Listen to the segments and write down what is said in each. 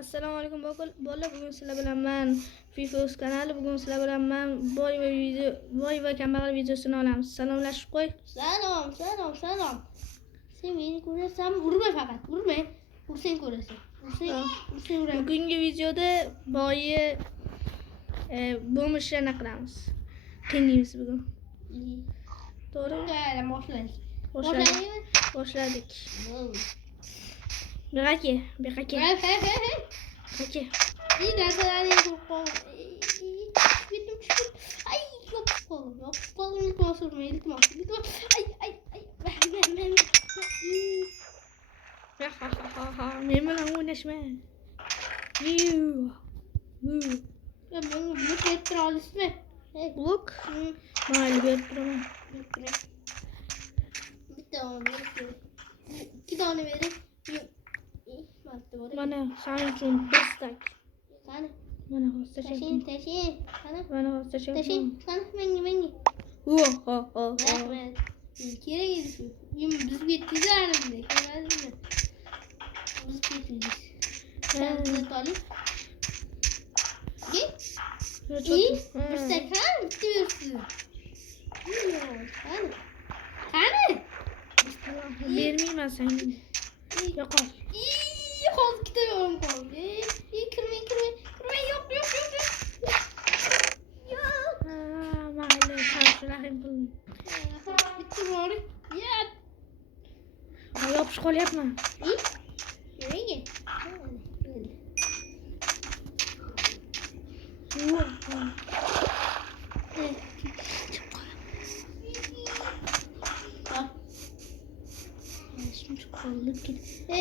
Assalomu alaykum bolalar. Bugun sizlar bilan men FIFA o'z kanali. Bugun sizlar bilan men boy va kambag'al videosini olamiz. Salomlashib qo'y. Salom. Sen meni ko'rasanmi? Urma faqat, urma. U sen ko'rasan. Sen urasan. Bugungi videoda boyi bo'lmishini qilamiz. Qiynaymiz bugun. To'g'rimi? Boshladik. Beraki. Peki. İyi derseler yapalım. Bittim. Ay yapalım. Lütfen sormayın. Lütfen. Ay. Benim lan oynaşma. Ya ben blok ettir al ismi. Blok. Mali götürme. Bir tane verin. 2 tane verin. Mana sen için destek. Sana. Mana hoşçakalın. Taşın. Sana. Mana hoşçakalın. Taşın. Sana mengi. Oh. Evet. Kire gidiyorsun. Biz gittiğimiz halinde. Biz gittiğimiz. Sen de talip. Git. İyi. Bir sefer diyorsun. Sana. Vermeyeyim ben sana. Yok ol. İyi kol gidiyorum kol. İyi kırmayın. Yok. Mahalle karşılayın bunu. Bitti mi oraya? Ya. Yapış kol yapma. İyi. Nereye?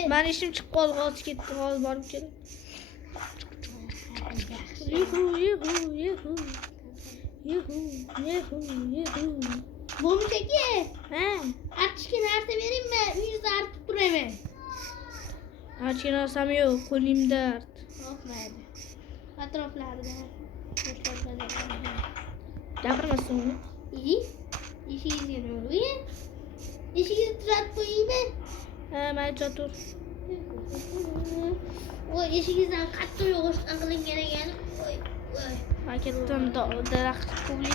Ben işim çık kol gitti kol barıp gelin. Yuhu. Bu mu çeki? He. Açık nerede vereyim mi? 100 artık buraya mı? Açın alsam yok kolimde art. Of nerede? Atraflarda. Yapırmasın onu. İyi. İşi izliyorum. İyi. İşi izliyorum. İyi mi? He ben çatır. O işinizden kaçıyor. Akılın gene gelip. Oy. Fark ettim darak publik.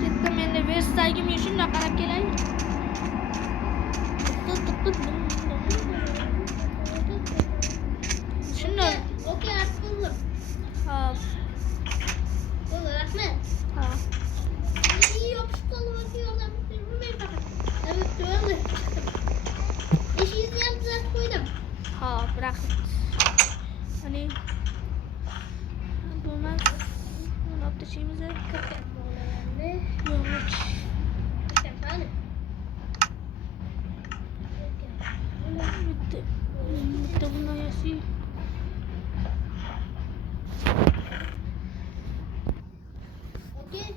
Gittim yine Versailles'im yaşımda karab geleyim. Şunu. Okey artık olur. Ha. Olur Ahmet. Ha. İyi yapışkalı bakıyorlar. Vurmayın fakat. Evet doğru. İşi izleyen koydum. Ha bırak. Hani bulmaz. Ne yaptı şeyimize? Ne? Yok. Efendim? Bitti bundan yası. Okey.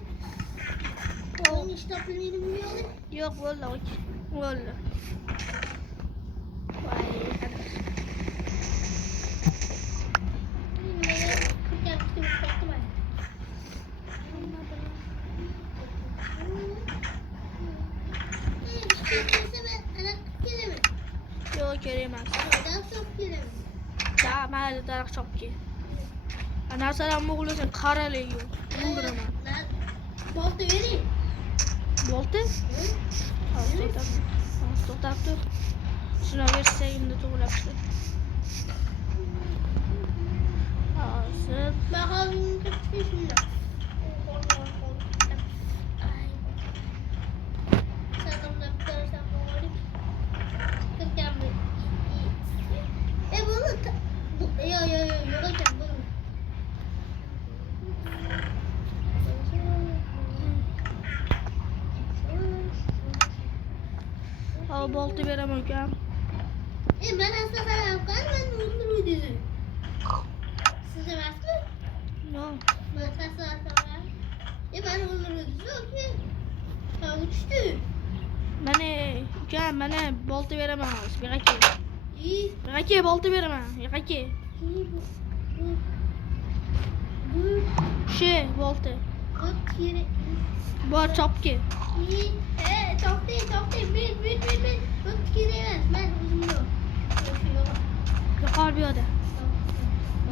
Onun iştahını bilmiyorum. Yok vallahi. Vallahi. Vay. Yok göremez. Ya ben darak çok ki. Ana selam muğlusun karalıyor. Mungurama. Boltu vereyim. Boltu? Tutaptır. Şuna verseyim de tuğlaptı. Hazır. Bakalım şimdi. Al boltu veremem ki. Ben aslında sana yapkan ben onu dedim. Size versin mi? No. Ben sana ben onu dedim. Okey. Ha uçtu. Bana boltu veremez. Beraki. İyi. Beraki boltu veremem. Beraki. She bo'ldi. Bor chopki. Yo'qol bu yoqda.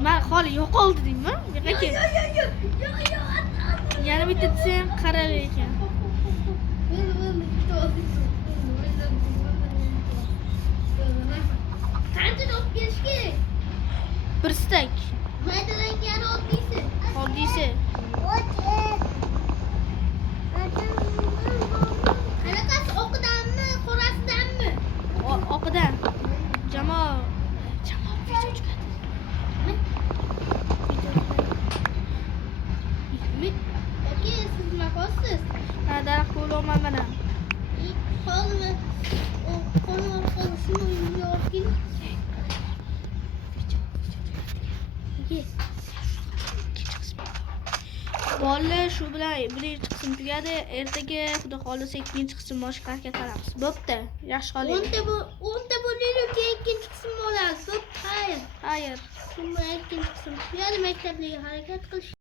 Men hali yo'qoldi deymi? Yo'q ekan. Yana bitta desam qarar ekan. Bir stek. Oldiysi. Oqidan. Jamoa video chiqadi. Ha, daraxt bo'laman mana. Bolalar shu bilan birinchi qism tugadi. Ertaga xudo xolisa ikkinchi qism boshqa harakat qilamiz. Bo'pti. Yaxshi qoling. 10ta bo'ladi, keyin ikkinchi qism bo'ladi. Xayr. Shunday ikkinchi qism. Yana maktablarga harakat qilish